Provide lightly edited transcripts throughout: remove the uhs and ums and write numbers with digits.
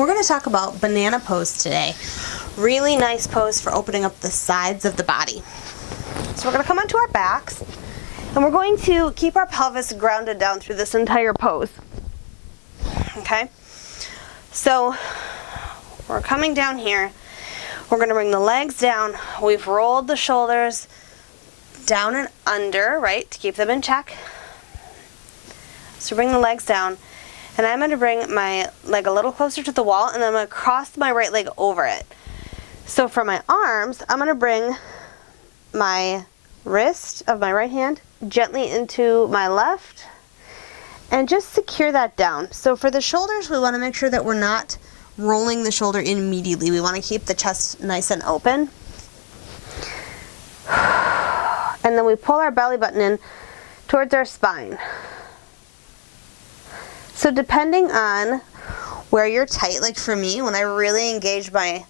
We're going to talk about banana pose today. Really nice pose for opening up the sides of the body. So we're going to come onto our backs, and we're going to keep our pelvis grounded down through this entire pose. Okay? So we're coming down here. We're going to bring the legs down. We've rolled the shoulders down and under, right, to keep them in check. So bring the legs down. And I'm going to bring my leg a little closer to the wall, and then I'm going to cross my right leg over it. So for my arms, I'm going to bring my wrist of my right hand gently into my left and just secure that down. So for the shoulders, we want to make sure that we're not rolling the shoulder in immediately. We want to keep the chest nice and open. And then we pull our belly button in towards our spine. So depending on where you're tight, like for me, when I really engage my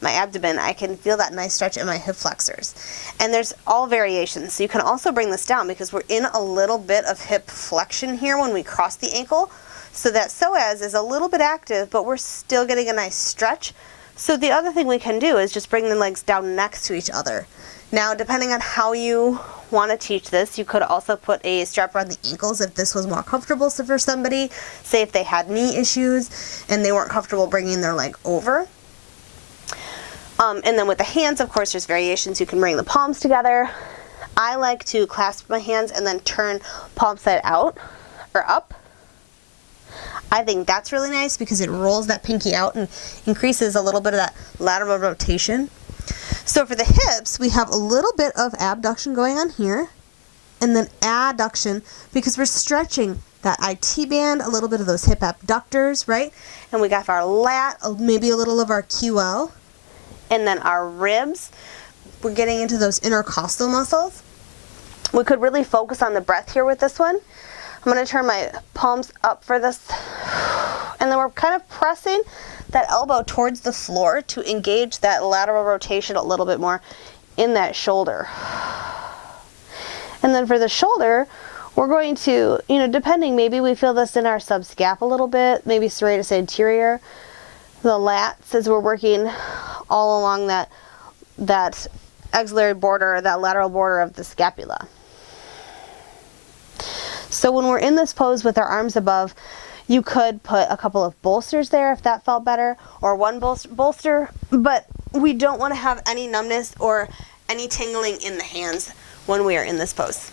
abdomen, I can feel that nice stretch in my hip flexors. And there's all variations. So you can also bring this down because we're in a little bit of hip flexion here when we cross the ankle. So that psoas is a little bit active, but we're still getting a nice stretch. So the other thing we can do is just bring the legs down next to each other. Now, depending on how you want to teach this, you could also put a strap around the ankles if this was more comfortable for somebody. Say if they had knee issues and they weren't comfortable bringing their leg over. And then with the hands, of course, there's variations. You can bring the palms together. I like to clasp my hands and then turn palm side out or up. I think that's really nice because it rolls that pinky out and increases a little bit of that lateral rotation. So for the hips, we have a little bit of abduction going on here and then adduction because we're stretching that IT band, a little bit of those hip abductors, right? And we got our lat, maybe a little of our QL, and then our ribs. We're getting into those intercostal muscles. We could really focus on the breath here with this one. I'm going to turn my palms up for this, and then we're kind of pressing that elbow towards the floor to engage that lateral rotation a little bit more in that shoulder. And then for the shoulder, we're going to, depending, maybe we feel this in our subscap a little bit, maybe serratus anterior, the lats as we're working all along that axillary border, that lateral border of the scapula. So when we're in this pose with our arms above, you could put a couple of bolsters there if that felt better, or one bolster, but we don't want to have any numbness or any tingling in the hands when we are in this pose.